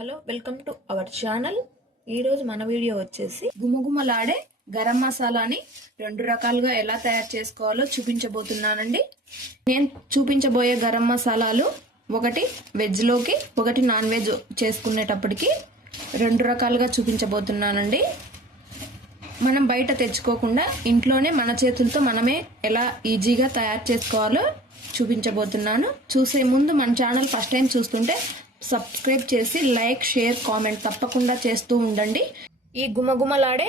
Hello, welcome to our channel. ఈరోజు మన video వచ్చేసి గుమగుమలాడే గరం మసాలాని 2 రకాలుగా ఎలా తయారు చేసుకోవాలో చూపించబోతున్నానండి. నేను చూపించబోయే గరం మసాలాలు ఒకటి వెజ్లోకి, ఒకటి నాన్ వెజ్ చేసుకునేటప్పటికి 2 రకాలుగా చూపించబోతున్నానండి. మనం బయట తెచ్చుకోకుండా ఇంట్లోనే మన చేతులతో మనమే ఎలా ఈజీగా తయారు చేసుకోవాలో చూపించబోతున్నాను. చూసే ముందు మన ఛానల్ ఫస్ట్ టైం చూస్తుంటే సబ్స్క్రైబ్ చేసి లైక్, షేర్, కామెంట్ తప్పకుండా చేస్తూ ఉండండి. ఈ గుమగుమలాడే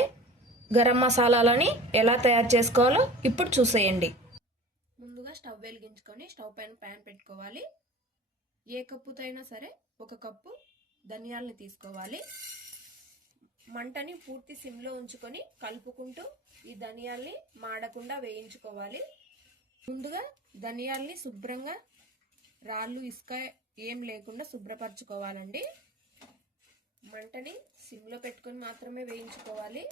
గరం మసాలాలని ఎలా తయారు చేసుకోవాలో ఇప్పుడు చూసేయండి. ముందుగా స్టవ్ వెలిగించుకొని స్టవ్ పైన ప్యాన్ పెట్టుకోవాలి. ఏ కప్పుతో అయినా సరే 1 కప్పు ధనియాలని తీసుకోవాలి. మంటని పూర్తి సిమ్లో ఉంచుకొని కలుపుకుంటూ ఈ ధనియాల్ని మాడకుండా వేయించుకోవాలి. ముందుగా ధనియాల్ని శుభ్రంగా రాళ్ళు, ఇసుక ఏం లేకుండా శుభ్రపరచుకోవాలండి. మంటని సిమ్లో పెట్టుకొని మాత్రమే వేయించుకోవాలి.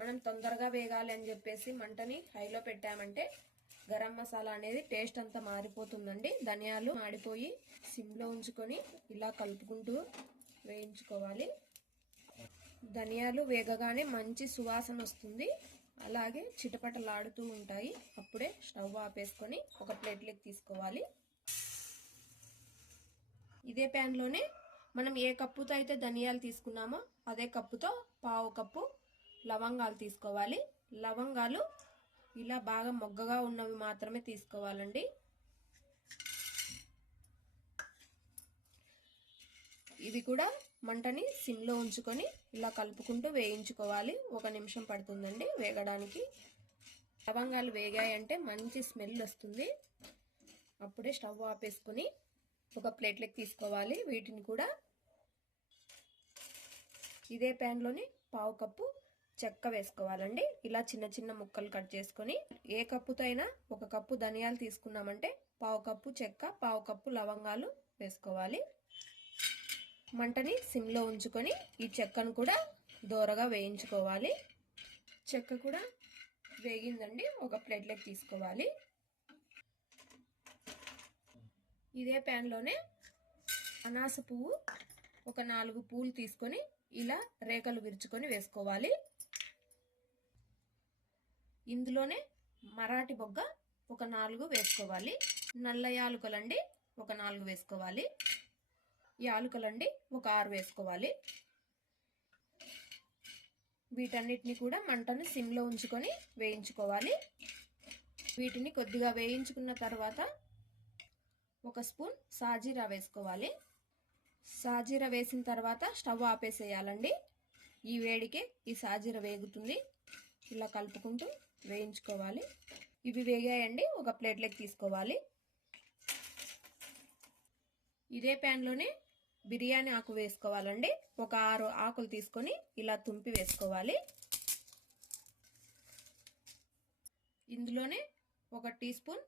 మనం తొందరగా వేగాలి అని చెప్పేసి మంటని హైలో పెట్టామంటే గరం మసాలా అనేది టేస్ట్ అంతా మారిపోతుందండి. ధనియాలు మాడిపోయి సిమ్లో ఉంచుకొని ఇలా కలుపుకుంటూ వేయించుకోవాలి. ధనియాలు వేగగానే మంచి సువాసన వస్తుంది, అలాగే చిటపటలాడుతూ ఉంటాయి. అప్పుడే స్టవ్ ఆపేసుకొని ఒక ప్లేట్లోకి తీసుకోవాలి. ఇదే ప్యాన్లోనే మనం ఏ కప్పుతో అయితే ధనియాలు తీసుకున్నామో అదే కప్పుతో 1/2 కప్పు లవంగాలు తీసుకోవాలి. లవంగాలు ఇలా బాగా మొగ్గగా ఉన్నవి మాత్రమే తీసుకోవాలండి. ఇది కూడా మంటని సిమ్లో ఉంచుకొని ఇలా కలుపుకుంటూ వేయించుకోవాలి. 1 నిమిషం పడుతుందండి వేగడానికి. లవంగాలు వేగాయంటే మంచి స్మెల్ వస్తుంది. అప్పుడే స్టవ్ ఆపేసుకొని ఒక ప్లేట్లోకి తీసుకోవాలి. వీటిని కూడా ఇదే ప్యాన్లోని 1/2 కప్పు చెక్క వేసుకోవాలండి. ఇలా చిన్న చిన్న ముక్కలు కట్ చేసుకొని, ఏ కప్పుతో అయినా 1 కప్పు ధనియాలు తీసుకున్నామంటే 1/2 కప్పు చెక్క, 1/2 కప్పు లవంగాలు వేసుకోవాలి. మంటని సిమ్లో ఉంచుకొని ఈ చెక్కను కూడా దోరగా వేయించుకోవాలి. చెక్క కూడా వేగిందండి, ఒక ప్లేట్లోకి తీసుకోవాలి. ఇదే ప్యాన్లోనే అనాస పువ్వు ఒక 4 పూలు తీసుకొని ఇలా రేఖలు విరుచుకొని వేసుకోవాలి. ఇందులోనే మరాఠీ బొగ్గ ఒక 4 వేసుకోవాలి. నల్ల యాలుకలండి ఒక 4 వేసుకోవాలి. యాలుకలండి ఒక 6 వేసుకోవాలి. వీటన్నిటిని కూడా మంటను సిమ్లో ఉంచుకొని వేయించుకోవాలి. వీటిని కొద్దిగా వేయించుకున్న తర్వాత 1 స్పూన్ సాజీరా వేసుకోవాలి. సాజీరా వేసిన తర్వాత స్టవ్ ఆపేసేయాలండి. ఈ వేడికే ఈ సాజీరా వేగుతుంది. ఇలా కలుపుకుంటూ వేయించుకోవాలి. ఇవి వేగాయండి, ఒక ప్లేట్లోకి తీసుకోవాలి. ఇదే ప్యాన్లోనే బిర్యానీ ఆకు వేసుకోవాలండి. ఒక 6 ఆకులు తీసుకొని ఇలా తుంపి వేసుకోవాలి. ఇందులోనే 1 టీ స్పూన్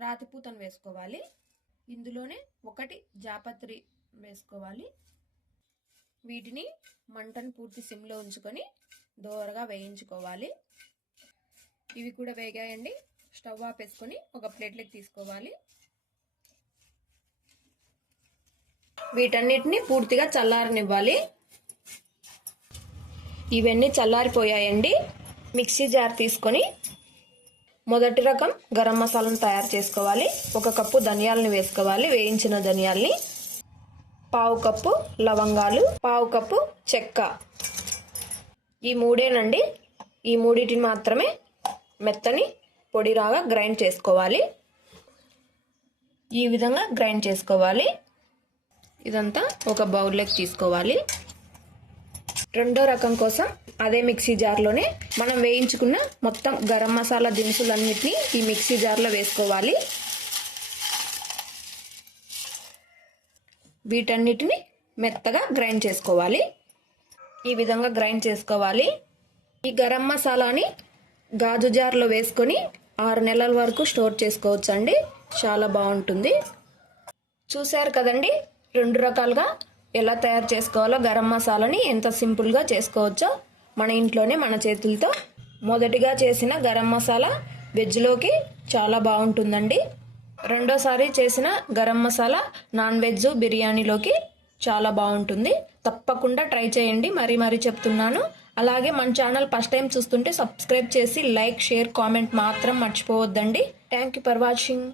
రాతిపూతను వేసుకోవాలి. ఇందులోనే 1 జాపత్రి వేసుకోవాలి. వీటిని మంటను పూర్తి సిమ్లో ఉంచుకొని దోరగా వేయించుకోవాలి. ఇవి కూడా వేగాయండి, స్టవ్ ఆపేసుకొని ఒక ప్లేట్లోకి తీసుకోవాలి. వీటన్నిటిని పూర్తిగా చల్లారనివ్వాలి. ఇవన్నీ చల్లారిపోయాయండి. మిక్సీ జార్ తీసుకొని మొదటి రకం గరం మసాలాను తయారు చేసుకోవాలి. 1 కప్పు ధనియాలని వేసుకోవాలి, వేయించిన ధనియాల్ని. 1/2 కప్పు లవంగాలు, 1/2 కప్పు చెక్క. ఈ మూడేనండి. ఈ మూడిటిని మాత్రమే మెత్తని పొడిరాగా గ్రైండ్ చేసుకోవాలి. ఈ విధంగా గ్రైండ్ చేసుకోవాలి. ఇదంతా ఒక బౌల్లోకి తీసుకోవాలి. రెండో రకం కోసం అదే మిక్సీ జార్లోనే మనం వేయించుకున్న మొత్తం గరం మసాలా దినుసులన్నిటినీ ఈ మిక్సీ జార్లో వేసుకోవాలి. వీటన్నిటిని మెత్తగా గ్రైండ్ చేసుకోవాలి. ఈ విధంగా గ్రైండ్ చేసుకోవాలి. ఈ గరం మసాలాని గాజు జార్లో వేసుకొని 6 నెలల వరకు స్టోర్ చేసుకోవచ్చు అండి. చాలా బాగుంటుంది. చూశారు కదండి, 2 రకాలుగా ఎలా తయారు చేసుకోవాలో గరం మసాలాని ఎంత సింపుల్గా చేసుకోవచ్చో మన ఇంట్లోనే మన చేతులతో. మొదటిగా చేసిన గరం మసాలా వెజ్లోకి చాలా బాగుంటుందండి. రెండోసారి చేసిన గరం మసాలా నాన్ వెజ్ బిర్యానీలోకి చాలా బాగుంటుంది. తప్పకుండా ట్రై చేయండి, మరీ చెప్తున్నాను. అలాగే మన ఛానల్ ఫస్ట్ టైం చూస్తుంటే సబ్స్క్రైబ్ చేసి లైక్, షేర్, కామెంట్ మాత్రం మర్చిపోవద్దండి. Thank you for watching.